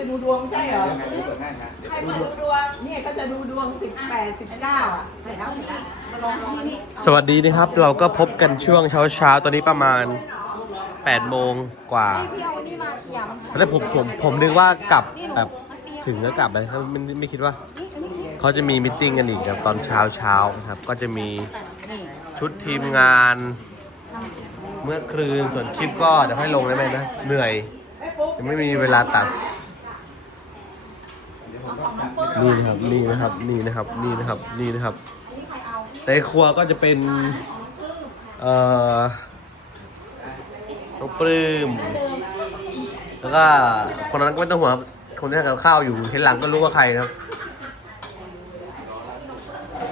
จะดูดวงไม่ใช่เหรอยังไงเดี๋ยวเปิดให้นะเดี๋ยวให้มาดูดวงเนี่ยก็จะดูดวงสิบแปดสิบเก้าอะสวัสดีนะครับ เราก็พบกันช่วงเช้าเช้าๆตอนนี้ประมาณ8โมงกว่าพี่เอาวันนี้มาเคลียร์มันตอนแรกผมผมผมนึกว่ากลับแบบถึงแล้วกลับเลยไม่ไม่ไม่คิดว่า เขาจะมีมิทติ้งกันอีกครับตอนเช้าเช้าๆนะครับ ก็จะมีชุดทีมงาน เมื่อคืนส่วนคลิปก็เดี๋ยวให้ลงได้ไหมนะ เหนื่อย ยังไม่มีเวลาตัด นี่นะครับนี่นะครับนี่นะครับนี่นะครับนี่นะครับ ในครัวก็จะเป็น เอ่อน้องปลื้มแล้วก็คนนั้นก็ไม่ต้องห่วงครับคนที่ทำกับข้าวอยู่เห็นหลังก็รู้ว่าใครนะครับ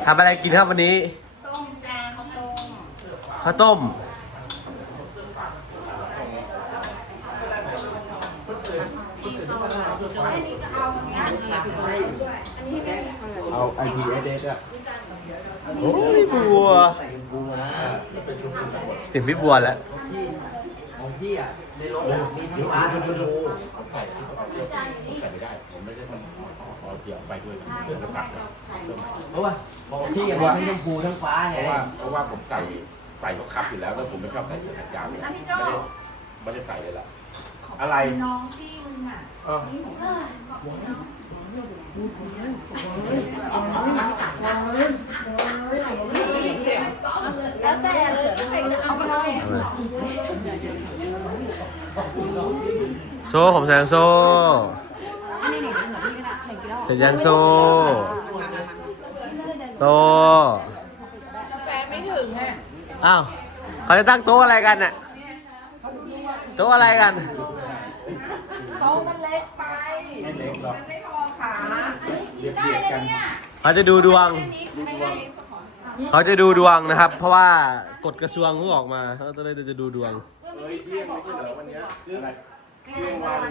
ทำอะไรกินครับวันนี้ต้มจานข้าวต้มข้าวต้ม เอาอันเนี้ยด้วยอันนี้ไม่มีเปิดเอาไอทีไอเดสอะโอ้ยบัวถึงพี่บัวแล้วของพี่อะในรถอะมีทั้งฟ้าทั้งบลูใส่ใส่ไม่ได้ผมไม่ได้ทำเอาเกี่ยวไปด้วยเดี๋ยวจะสักนะเพราะว่าของพี่อะมีทั้งชมพูทั้งฟ้าเพไงราะว่าเพราะว่าผมใส่ใส่กับคับอยู่แล้วแล้วผมไม่ชอบใส่เสื้อแขนยาวเลยไม่ได้ไม่ได้ใส่เลยล่ะ อะไร น้องพี่มึงอะเออแล้วแต่เลยใครจะเอาไปเลยโซ่ผมแซงโซ่อันนี้นี่เหนือพี่ก็ได้แข่งกี่รอบเสร็จยังโซ่โซ่แฟนไม่ถึงอะอ้าวเขาจะตั้งโต๊ะอะไรกันน่ะโต๊ะอะไรกัน โต๊ะมันเล็กไป ไม่เล็กหรอกมันไม่พอขาเรียบเรียบกันเขาจะดูดวงเขาจะดูดวงนะครับ เพราะว่ากฎกระทรวงเพิ่งออกมาเขาก็เลยจะดูดวง เฮ้ยเที่ยงไม่ใช่เหรอวันเนี้ยอะไร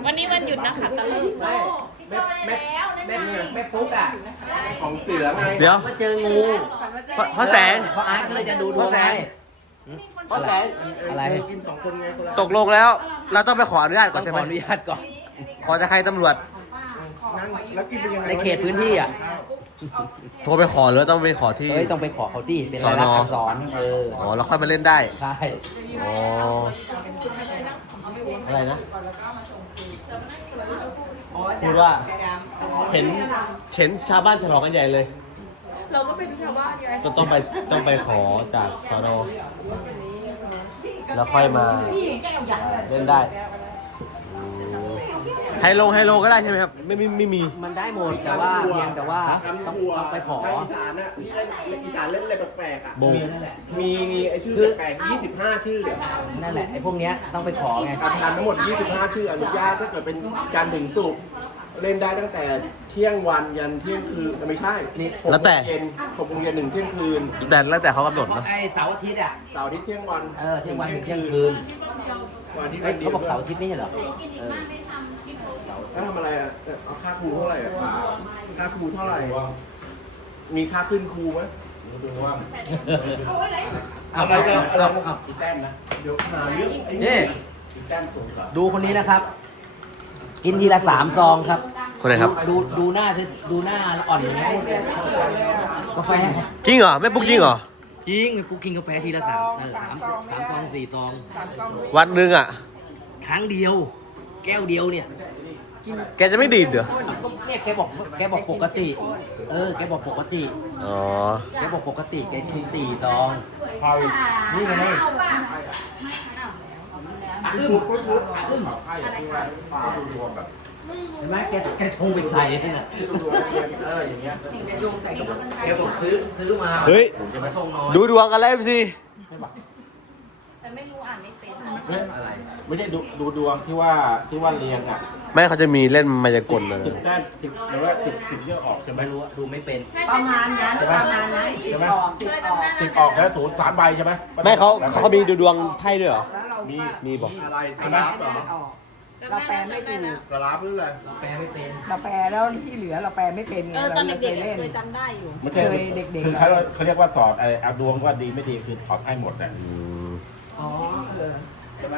วันนี้วันหยุดนะคะตะลึงไม่แม่แม่แม่แม่ปุ๊กอะของเสือไงเดี๋ยวมาเจองูพระพระแสง เพราะอาร์ตก็เลยจะดูดวงไงพระแสงอะไรเกินสองคนไงคนละตกลงแล้ว เราต้องไปขออนุญาตก่ต้ออนงใช่ขไหมออนุญาตก่อน ขอจากใครตำรวจ นั่งแล้วกินเป็นยังไงในเขตพื้นที่อะโทรไปขอหรือต้องไปขอที่เฮ้ยต้องไปขอเขาที่เป็นรายลักษณ์อักษรเอออ๋อ แล้วค่อยมาเล่นได้ ใช่อ๋อ อะไรนะพูดว่าเห็นเห็นชาวบ้านฉลองกันใหญ่เลย เราก็เป็นชาวบ้านไงก็ต้องไปต้องไปขอจากสนแล้วค่อยมาเล่นได้ ไฮโลไฮโลก็ได้ใช่ไหมครับ ไม่ไม่ไม่มี มันได้หมดแต่ว่าเพียงแต่ว่าต้องต้องไปขอ อีสานน่ะพี่เล่นอีสานเล่นอะไรแปลกๆอะโบง นั่นแหละ มีมีไอชื่อแปลกๆ25 ชื่ออะนั่นแหละไอ้พวกเนี้ยต้องไปขอไง การพนันทั้งหมด 25 ชื่ออนุญาตถ้าเกิดเป็นการถึงสุกร์เล่นได้ตั้งแต่เที่ยงวันยันเที่ยงคืนไม่ใช่นี่หกโมงแล้วแต่เย็นหกโมงเย็นหนึ่งเที่ยงคืนแต่แล้วแต่เขากำหนดเนอะไอ้เสาร์อาทิตย์อะ เสาร์อาทิตย์เที่ยงวันเออเที่ยงวันถึงเที่ยงคืนวันอาทิตย์เฮ้ยวันเดียเขาวบอกเสาร์อาทิตย์ไม่ใช่เหรอเออ แล้วทำอะไรอะเอาค่าครูเท่าไหร่อะค่าครูเท่าไหร่ มีค่าขึ้นครูไหมเอาไปเอาเอาเอาอีแต้มนะเดี๋ยวหาเรื่องไอ้นี่อีแต้มสูงกว่าดูคนนี้นะครับ กินทีละสามซองครับคนไหนครับ ดูดูหน้าสิดูหน้าอ่อนอย่างเงี้ยกาแฟจริงเหรอแม่ปุ๊กจริงเหรอจริงกูกินกาแฟทีละสามเออสามสามซองสี่ซองวันหนึ่งอะ ครั้งเดียว แก้วเดียวเนี่ยแกจะไม่ดีดเหรอ ก็เนี่ยแกบอกแกบอกปกติ เออแกบอกปกติอ๋อ แกบอกปกติแกกินสี่ซองพานี่ไงอึ้มปุ๊บปุ๊บอึ้มไพ่ที่ว่าปลาดูรวมแบบเห็นไหมแกแกชงไปใส่นี่น่ะดูรวมเอออย่างเงี้ยแกบอกซื้อซื้อมาเฮ้ยผมจะมาชงน้อยดูดวงกันแล้วสิ แต่ไม่รู้อ่านไม่เป็นอะไรไม่ใช่ดูดูดวงที่ว่าที่ว่าเรียงอะไม่เขาจะมีเล่นมายากลอะไรสิบแต้มสิบหรือว่าสิบสิบเยอะออกใช่ไหมไม่รู้อะดูไม่เป็นประมาณนั้นประมาณนั้นสิบออกสิบออกสิบออกแล้วศูนย์สามใบใช่ไหมไม่เขาเขาเขามีดูดวงไพ่ด้วยเหรอแล้วเรามีมีบอกอะไรแปใช่ลไหมไม่ออกเราแปลไม่ถูกกระลาบหรืออะไรแปลไม่เป็นเราแปลแล้วที่เหลือเราแปลไม่เป็นไงเออเราตอนไม่เคเด็กยๆเล่นเคยจำได้อยู่ไม่ใช่เคยเด็กๆคือเขาเขาเรียกว่าสอนไอ้เอาดวงว่าดีไม่ดีคือถอดให้หมดอะอืม อ๋อเออใช่ไหม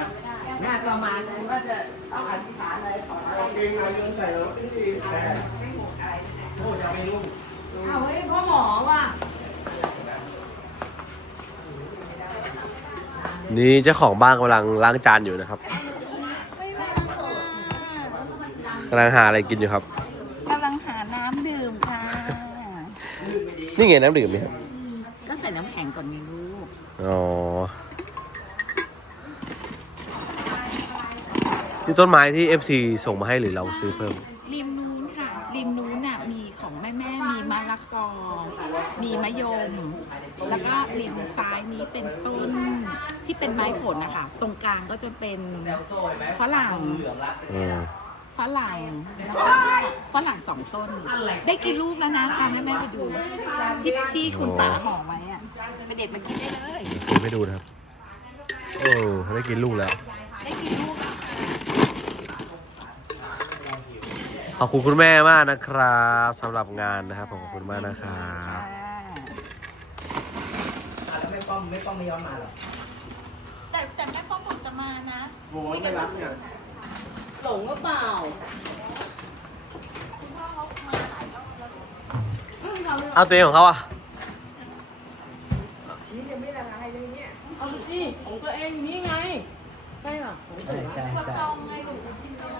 น่าประมาณนั้นว่าจะต้องอธิษฐานอะไรขออะไรเกงในเดินใส่แล้วไม่หมดีแต่โอ้จะเอาไปลูกเอาเฮ้ยพ่อหมอว่ะนี่เจ้าของบ้านกำลังล้างจานอยู่นะครับกำลังหาอะไรกินอยู่ครับ กำลังหาน้ำดื่มค่ะ นี่ไงน้ำดื่มนี่ครับ นี่ต้นไม้ที่ FC ส่งมาให้หรือเราซื้อเพิ่ม ริมนู้นค่ะ ริมนู้นน่ะมีของแม่แม่ๆมีมะละกอ มีมะยม แล้วก็ริมซ้ายนี้เป็นต้นที่เป็นไม้ผลนะคะ ตรงกลางก็จะเป็นฝรั่ง อืมฝรั่งแล้วก็ฝรั่งสองต้น ได้กินลูกแล้วนะตามแม่แม่ๆไปดูที่ที่คุณป๋าห่อไว้อะไปเด็ดมากินได้เลยซื้อไปดูนะครับ โอ้ได้กินลูกแล้ว ได้กินลูก ขอบคุณคุณแม่มากนะครับสำหรับงานนะครับผมขอบคุณมากนะครับแล้วไม่ป้อมไม่ป้อมไม่ย้อนมาหรอแต่แต่แม่ป้อมบอกจะมานะโว้ยไม่รับเนี่ยหลงก็เปล่าเอาตัวเองของเขาอะชี้ยังไม่ละลายเลยเนี่ยเอาสิของตัวเองนี่ไงใช่ป่ะใช่ใช่กระใช่ซองไงลูกชิ้นเดียว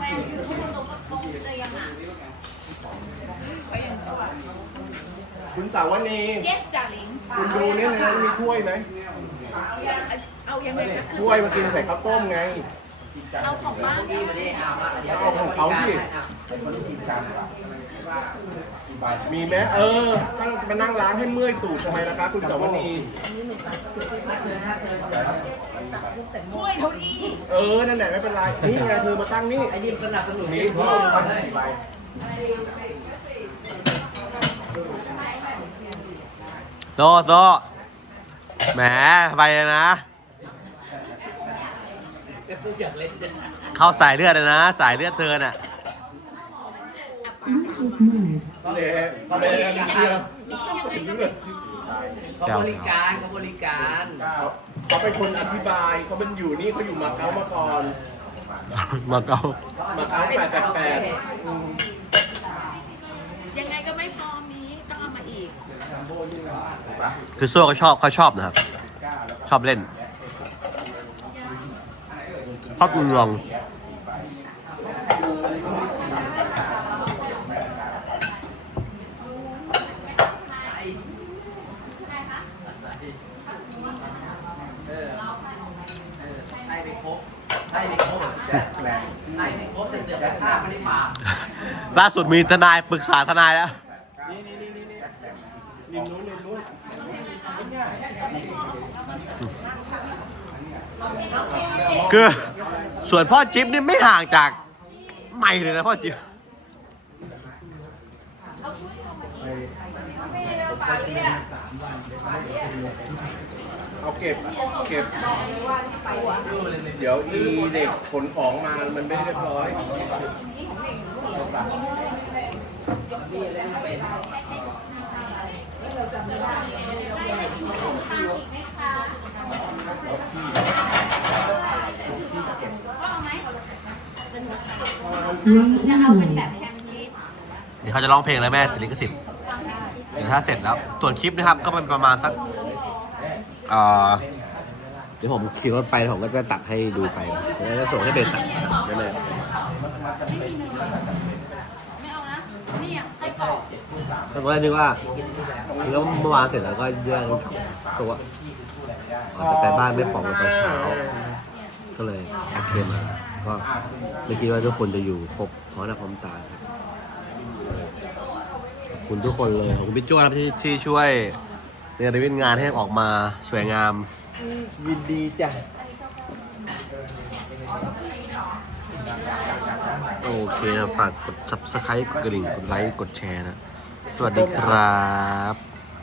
ฟนอยู่ทุกคนลงก็ตรงเตียงอะคุณสาวนี yes darling คุณดูนี่ในนั้นมีถ้วยไหมเอายังไงถ้วยมากินใส่ข้าวต้มไง เอาของบ้านดีมาดิเอามาเดี๋ยวเอาของเขาสิมีไหมเออถ้ามานั่งล้างให้เมื่อยตูดทำไมล่ะครับคุณสาวนีถ้วยเท่านี้เออ นั่นแหละไม่เป็นไร นี่ไงเธอมาตั้งนี่ไอ้ดิมสนับสนุนนี่นี่พ่อโตโตแหมไปเลยนะจะพูดอยากเล่นจะเข้าสายเลือดเลยนะ สายเลือดเธอน่ะ เละเละเชียวเขาบริการเขาบริการเขาเป็นคนอธิบายเขาเป็นอยู่นี่เขาอยู่มาเก๊ามาก่อนมาเก๊ามาเก๊าแปดแปดแปดยังไงก็ไม่พอมีต้องเอามาอีก คือซั่วก็ชอบเขาชอบนะครับ ชอบเล่นชอบลวง เออเออให้ไปครบให้ไปครบให้ไปครบจะเสือกไปฆ่าไม่ได้ปาก ล่าสุดมีทนายปรึกษาทนายแล้ว คือส่วนพ่อจิ๊บนี่ไม่ห่างจากไม่เลยนะพ่อจิ๊บ เอาเก็บเก็บ เดี๋ยวอีเด็กขนของมา มันไม่เรียบร้อยข้างอีกไหมคะว่าเอาไหมจะเอาเป็นแบบแฮมชีสเดี๋ยวเขาจะร้องเพลงแล้วแม่ติดลิขสิทธิ์เดี๋ยวถ้าเสร็จแล้วส่วนคลิปนะครับก็เป็นประมาณสักเอ่อเดี๋ยวผมขี่รถไปผมก็จะตัดให้ดูไปแล้วส่งให้เป็นตัดแม่แม่ไม่เอานะนี่อะไส้กรอกตอนแรกนึกว่าแล้วเมื่อวานเสร็จแล้วก็แย่งตัวอ๋อแต่ไปบ้านไม่ปอกมาตอนเช้า ก็เลยโอเคมาก็ไม่คิดว่าทุกคนจะอยู่ครบพร้อมหน้าพร้อมตาครับ คุณทุกคนเลยขอบคุณพี่จ้วนะครับที่ที่ช่วยเนรมิตงานให้ออกมาสวยงาม ยินดีจ้ะโอเคครับฝากกด subscribe กดกระดิ่งกดไลค์กดแชร์นะ สวัสดีครับ